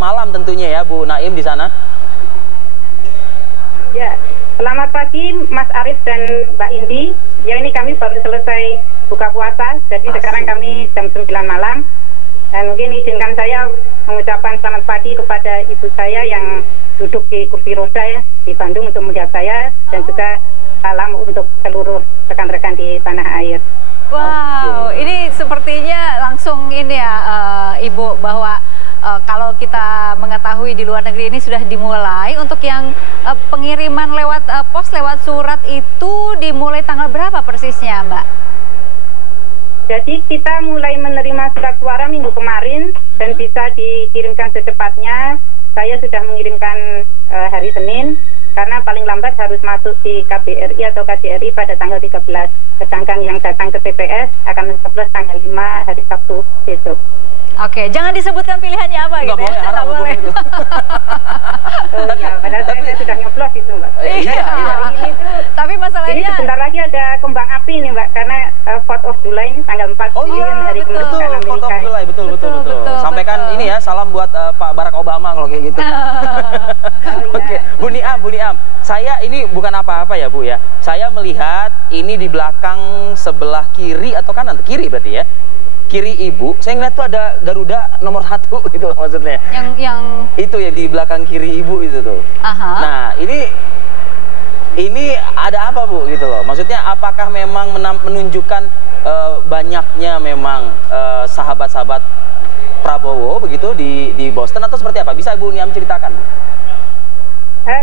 malam tentunya ya Bu Naim di sana. Ya, selamat pagi Mas Arief dan Mbak Indi. Ya, ini kami baru selesai buka puasa, jadi sekarang kami jam 9 malam. Dan mungkin izinkan saya mengucapkan selamat pagi kepada ibu saya yang duduk di kursi roda ya, di Bandung untuk melihat saya, dan juga salam untuk seluruh rekan-rekan di tanah air. Wow, ini sepertinya langsung ini ya Ibu, bahwa kalau kita mengetahui di luar negeri ini sudah dimulai. Untuk yang pengiriman lewat pos, lewat surat itu dimulai tanggal berapa persisnya, Mbak? Jadi kita mulai menerima surat suara minggu kemarin dan bisa dikirimkan secepatnya. Saya sudah mengirimkan hari Senin karena paling lambat harus masuk di KBRI atau KJRI pada tanggal 13. Sedangkan yang datang ke TPS akan mencoblos tanggal 5 hari Sabtu besok. Oke, jangan disebutkan pilihannya apa gitu ya? Nggak boleh. Oh iya, padahal saya sudah nyoblos itu, Mbak. Iya. Tapi masalahnya ini sebentar lagi ada kembang api nih, Mbak, karena 4th of July ini tanggal 4 Juli kan hari kemerdekaan Amerika. 4th of July, betul. Sampaikan ini ya, salam buat Pak Barack Obama kalau kayak gitu. Oke, Bu Niam, saya ini bukan apa-apa ya Bu ya. Saya melihat ini di belakang sebelah kiri atau kanan? Kiri berarti ya. Kiri Ibu, saya ngeliat tuh ada Garuda nomor 1 gitu loh maksudnya. Yang itu ya di belakang kiri Ibu itu tuh. Nah, ini ada apa Bu gitu loh. Maksudnya apakah memang menunjukkan banyaknya memang sahabat-sahabat Prabowo begitu di Boston atau seperti apa? Bisa Ibu Niam ceritakan?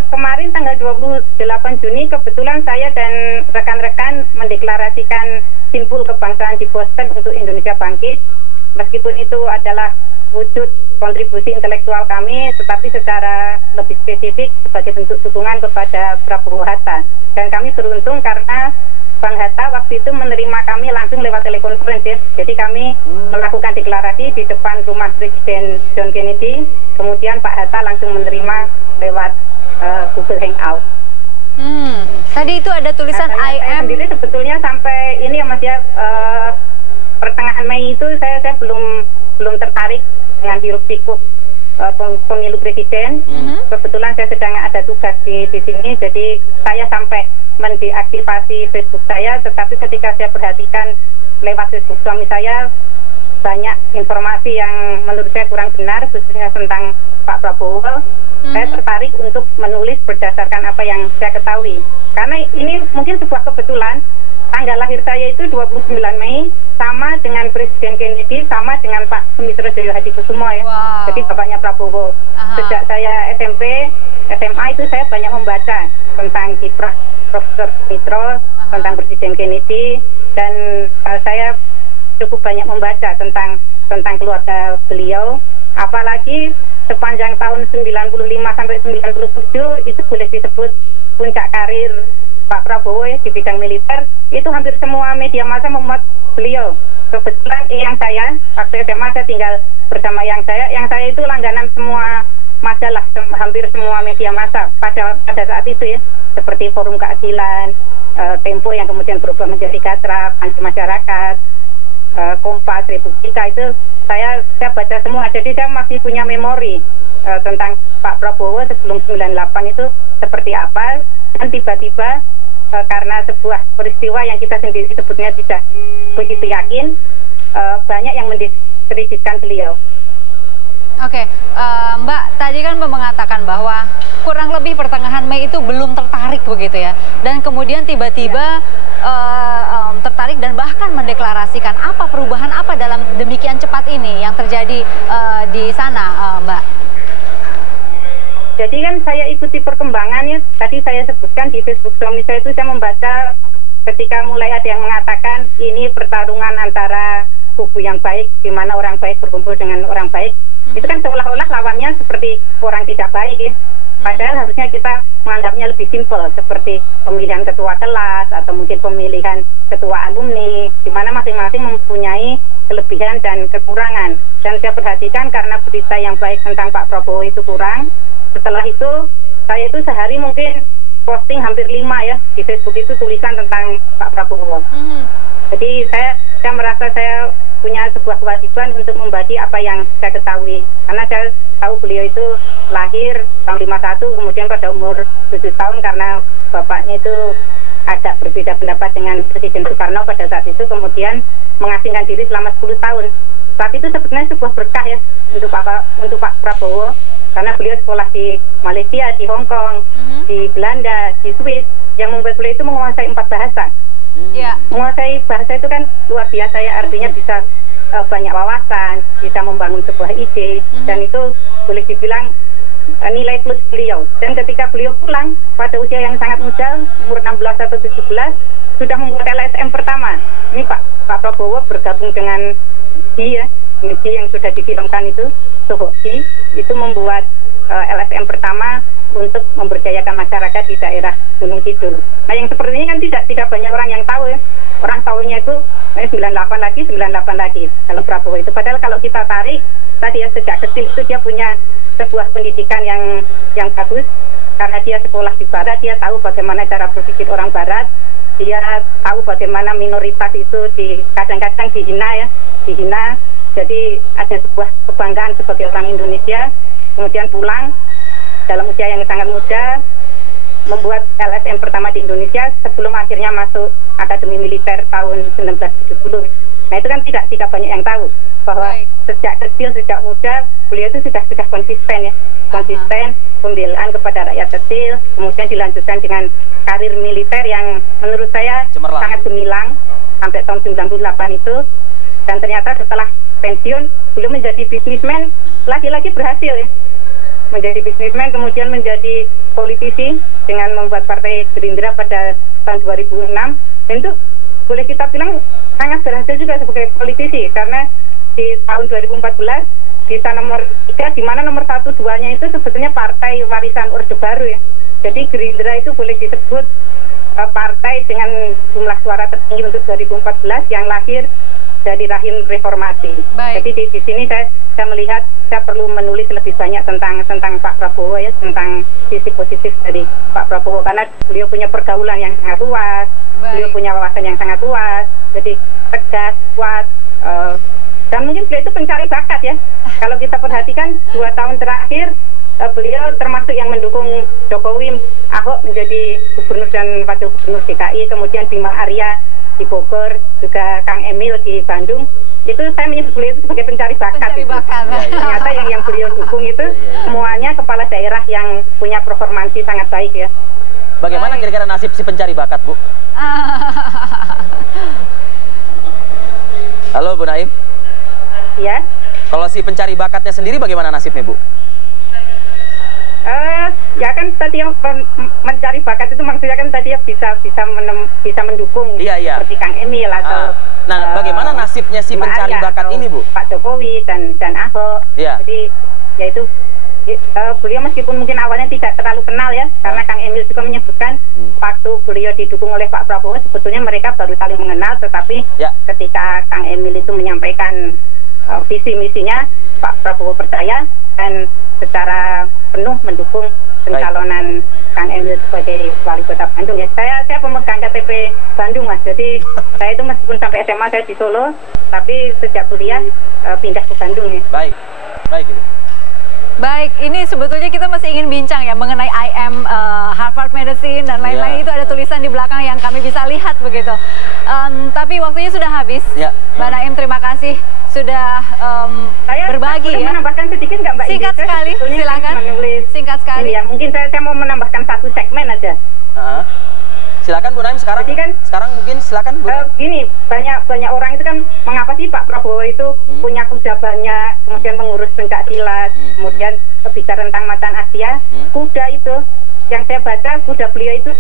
Kemarin tanggal 28 Juni kebetulan saya dan rekan-rekan mendeklarasikan simpul kebangsaan di Boston untuk Indonesia Bangkit. Meskipun itu adalah wujud kontribusi intelektual kami, tetapi secara lebih spesifik sebagai bentuk dukungan kepada Prabowo Hatta. Dan kami beruntung karena Bang Hatta waktu itu menerima kami langsung lewat telekonferensi. Jadi kami melakukan deklarasi di depan rumah Presiden John Kennedy, kemudian Pak Hatta langsung menerima lewat Google Hangout. Tadi itu ada tulisan I am. Sendiri sebetulnya sampai ini ya Mas ya, pertengahan Mei itu saya belum tertarik dengan hiruk-pikuk pemilu presiden. Kebetulan saya sedang ada tugas di sini, jadi saya sampai mendeaktifasi Facebook saya. Tetapi ketika saya perhatikan lewat Facebook suami saya, banyak informasi yang menurut saya kurang benar, khususnya tentang Pak Prabowo. Saya tertarik untuk menulis berdasarkan apa yang saya ketahui. Karena ini mungkin sebuah kebetulan, tanggal lahir saya itu 29 Mei, sama dengan Presiden Kennedy, sama dengan Pak Sumitro Joyo Hadikusumo ya. Jadi bapaknya Prabowo. Sejak saya SMP, SMA itu saya banyak membaca tentang kiprah Profesor Sumitro, tentang Presiden Kennedy, dan saya cukup banyak membaca tentang keluarga beliau. Apalagi sepanjang tahun 95 sampai 97 itu boleh disebut puncak karir Pak Prabowo ya, di bidang militer. Itu hampir semua media massa memuat beliau. Kebetulan yang saya waktu SMA saya tinggal bersama yang saya itu langganan semua majalah, hampir semua media massa pada saat itu ya, seperti Forum Keadilan, Tempo yang kemudian berubah menjadi Gatra, Panji Masyarakat, Kompas, Republika, itu saya baca semua. Jadi saya masih punya memori tentang Pak Prabowo sebelum 98 itu seperti apa. Dan tiba-tiba karena sebuah peristiwa yang kita sendiri sebutnya tidak begitu yakin, banyak yang mendiskreditkan beliau. Oke, Mbak, tadi kan Mbak mengatakan bahwa kurang lebih pertengahan Mei itu belum tertarik begitu ya, dan kemudian tiba-tiba tertarik dan bahkan mendeklarasikan. Apa perubahan apa dalam demikian cepat ini yang terjadi di sana, Mbak? Jadi kan saya ikuti perkembangannya. Tadi saya sebutkan di Facebook suami saya itu, saya membaca ketika mulai ada yang mengatakan ini pertarungan antara kubu yang baik, di mana orang baik berkumpul dengan orang baik. Itu kan seolah-olah lawannya seperti orang tidak baik ya. Padahal harusnya kita menganggapnya lebih simpel, seperti pemilihan ketua kelas atau mungkin pemilihan ketua alumni, di mana masing-masing mempunyai kelebihan dan kekurangan. Dan saya perhatikan karena berita yang baik tentang Pak Prabowo itu kurang. Setelah itu saya itu sehari mungkin posting hampir 5 ya di Facebook itu tulisan tentang Pak Prabowo. Jadi saya merasa saya punya sebuah kewajiban untuk membagi apa yang saya ketahui, karena saya tahu beliau itu lahir tahun 51, kemudian pada umur 7 tahun karena bapaknya itu agak berbeda pendapat dengan Presiden Soekarno pada saat itu, kemudian mengasingkan diri selama 10 tahun. Saat itu sebetulnya sebuah berkah ya untuk Pak Prabowo, karena beliau sekolah di Malaysia, di Hong Kong, di Belanda, di Swiss, yang membuat beliau itu menguasai 4 bahasa. Menguasai bahasa itu kan luar biasa ya, artinya bisa banyak wawasan, bisa membangun sebuah ide, dan itu boleh dibilang nilai plus beliau. Dan ketika beliau pulang pada usia yang sangat muda, umur 16 atau 17, sudah membuat LSM pertama. Ini Pak Prabowo bergabung dengan dia, yang sudah difilmkan itu, Sohoki, itu membuat LSM pertama untuk memberdayakan masyarakat di daerah Gunung Kidul. Nah, yang seperti ini kan tidak banyak orang yang tahu ya. Orang tahunya itu 98 lagi kalau Prabowo itu. Padahal kalau kita tarik tadi ya, sejak kecil itu dia punya sebuah pendidikan yang bagus, karena dia sekolah di Barat, dia tahu bagaimana cara berpikir orang Barat, dia tahu bagaimana minoritas itu kadang-kadang dihina. Jadi ada sebuah kebanggaan sebagai orang Indonesia. Kemudian pulang dalam usia yang sangat muda, membuat LSM pertama di Indonesia sebelum akhirnya masuk Akademi Militer tahun 1970. Nah, itu kan tidak banyak yang tahu bahwa sejak kecil, sejak muda, beliau itu sudah konsisten ya. Konsisten pembelaan kepada rakyat kecil, kemudian dilanjutkan dengan karir militer yang menurut saya sangat gemilang sampai tahun 98 itu. Dan ternyata setelah pensiun, beliau menjadi bisnismen, lagi-lagi berhasil ya. Menjadi bisnismen, kemudian menjadi politisi dengan membuat Partai Gerindra pada tahun 2006. Dan itu boleh kita bilang sangat berhasil juga sebagai politisi, karena di tahun 2014 bisa nomor 3, di mana nomor 1, 2-nya itu sebetulnya partai warisan Orde Baru ya. Jadi Gerindra itu boleh disebut partai dengan jumlah suara tertinggi untuk 2014 yang lahir dari rahim reformasi. Jadi di sini saya melihat saya perlu menulis lebih banyak tentang Pak Prabowo ya, tentang sisi positif dari Pak Prabowo, karena beliau punya pergaulan yang sangat luas, beliau punya wawasan yang sangat luas, jadi tegas, kuat, dan mungkin beliau itu pencari bakat ya. Kalau kita perhatikan 2 tahun terakhir, beliau termasuk yang mendukung Jokowi, Ahok menjadi gubernur dan wakil gubernur DKI, kemudian Bima Arya di Bogor, juga Kang Emil di Bandung. Itu saya menyebut beliau itu sebagai pencari bakat. Ternyata yang beliau dukung itu semuanya kepala daerah yang punya performansi sangat baik ya. Bagaimana kira-kira nasib si pencari bakat, Bu? Halo, Bu Naim. Iya. Kalau si pencari bakatnya sendiri bagaimana nasibnya, Bu? Ya kan tadi yang mencari bakat itu maksudnya kan tadi ya bisa mendukung seperti Kang Emil atau bagaimana nasibnya si pencari bakat ini, Bu? Pak Jokowi dan Ahok. Jadi ya itu beliau meskipun mungkin awalnya tidak terlalu kenal ya, karena Kang Emil juga menyebutkan waktu beliau didukung oleh Pak Prabowo sebetulnya mereka baru saling mengenal, tetapi ketika Kang Emil itu menyampaikan visi misinya, Pak Prabowo percaya dan secara penuh mendukung pencalonan Kang Emil sebagai wali kota Bandung ya. Saya pemegang KTP Bandung Mas, jadi saya itu meskipun sampai SMA saya di Solo, tapi sejak kuliah pindah ke Bandung ya. Baik, ini sebetulnya kita masih ingin bincang ya mengenai IM, Harvard Medicine dan lain-lain. Itu ada tulisan di belakang yang kami bisa lihat begitu. Tapi waktunya sudah habis. Mbak Naim, terima kasih sudah berbagi ya. Saya menambahkan sedikit nggak Mbak? Singkat sekali, silakan. Singkat sekali. Ya, mungkin saya mau menambahkan satu segmen aja. Silakan Bu Naim sekarang. Sekarang mungkin silakan Bu. Gini, banyak orang itu kan mengapa sih Pak Prabowo itu punya kuda banyak, kemudian mengurus pencak silat, kemudian berbicara tentang macan Asia. Kuda itu yang saya baca, kuda beliau itu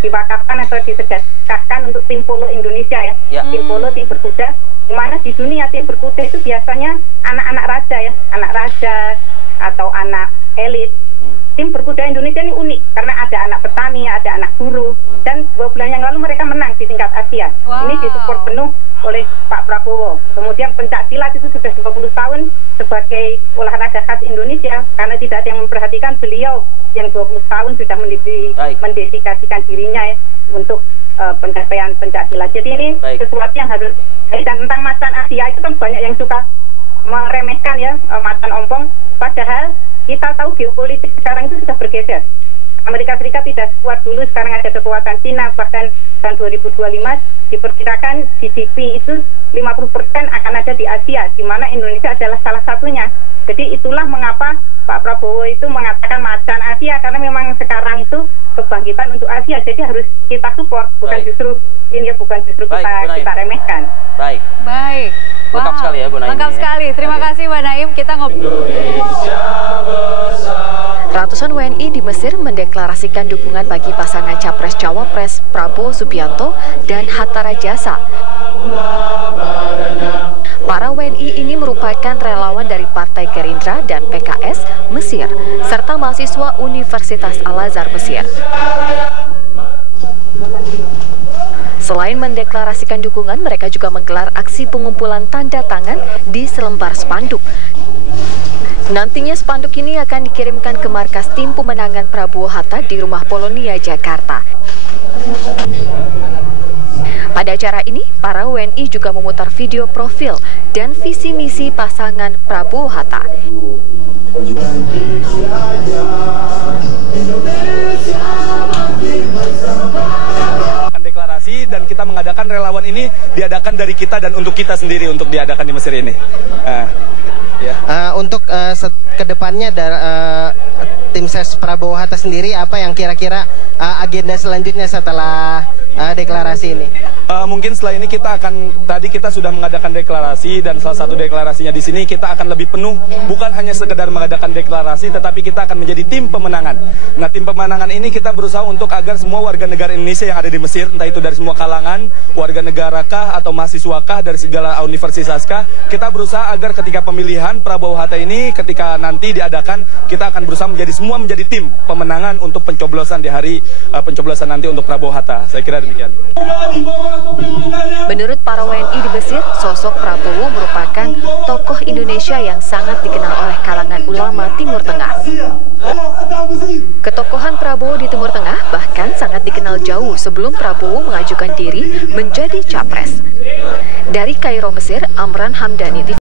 diwakafkan atau disedekahkan untuk tim polo Indonesia ya. Tim polo, tim berkuda, di mana di dunia tim berkuda itu biasanya anak-anak raja ya, anak raja atau anak elit. Tim berkuda Indonesia ini unik karena ada anak petani, ada anak buruh, dan 2 bulan yang lalu mereka menang di tingkat Asia. Ini disupport penuh oleh Pak Prabowo. Kemudian pencak silat itu sudah 20 tahun sebagai olahraga khas Indonesia, karena tidak ada yang memperhatikan beliau yang 20 tahun sudah mendedikasikan dirinya ya, untuk pencapaian pencak silat. Jadi ini sesuatu yang harus, dan tentang macan Asia itu kan banyak yang suka meremehkan ya macan ompong, padahal kita tahu geopolitik sekarang itu sudah bergeser. Amerika Serikat tidak kuat dulu, sekarang ada kekuatan Cina, bahkan tahun 2025 diperkirakan GDP itu 50% akan ada di Asia, di mana Indonesia adalah salah satunya. Jadi itulah mengapa Pak Prabowo itu mengatakan macan Asia, karena memang sekarang itu kebangkitan untuk Asia, jadi harus kita support, bukan justru ini ya, bukan justru kita remehkan. Baik. Lengkap sekali ya Bu Naim. Lengkap sekali. Terima kasih Bu Naim. Kita ngobrol. Ratusan WNI di Mesir mendeklarasikan dukungan bagi pasangan Capres-Cawapres Prabowo Subianto dan Hatta Rajasa. Para WNI ini merupakan relawan dari Partai Gerindra dan PKS Mesir, serta mahasiswa Universitas Al-Azhar Mesir. Selain mendeklarasikan dukungan, mereka juga menggelar aksi pengumpulan tanda tangan di selembar spanduk. Nantinya spanduk ini akan dikirimkan ke markas tim pemenangan Prabowo Hatta di Rumah Polonia, Jakarta. Pada acara ini, para WNI juga memutar video profil dan visi misi pasangan Prabowo Hatta. Deklarasi dan kita mengadakan relawan ini diadakan dari kita dan untuk kita sendiri untuk diadakan di Mesir ini. Untuk kedepannya tim ses Prabowo Hatta sendiri, apa yang kira-kira agenda selanjutnya setelah deklarasi ini? Mungkin setelah ini tadi kita sudah mengadakan deklarasi, dan salah satu deklarasinya di sini kita akan lebih penuh, bukan hanya sekedar mengadakan deklarasi, tetapi kita akan menjadi tim pemenangan. Nah, tim pemenangan ini kita berusaha untuk agar semua warga negara Indonesia yang ada di Mesir, entah itu dari semua kalangan, warga negara kah atau mahasiswa kah, dari segala universitas kah, kita berusaha agar ketika pemilihan Prabowo Hatta ini, ketika nanti diadakan, kita akan berusaha menjadi tim pemenangan untuk pencoblosan di hari pencoblosan nanti untuk Prabowo Hatta. Saya kira demikian. Menurut para WNI di Mesir, sosok Prabowo merupakan tokoh Indonesia yang sangat dikenal oleh kalangan ulama Timur Tengah. Ketokohan Prabowo di Timur Tengah bahkan sangat dikenal jauh sebelum Prabowo mengajukan diri menjadi capres. Dari Kairo, Mesir, Amran Hamdani.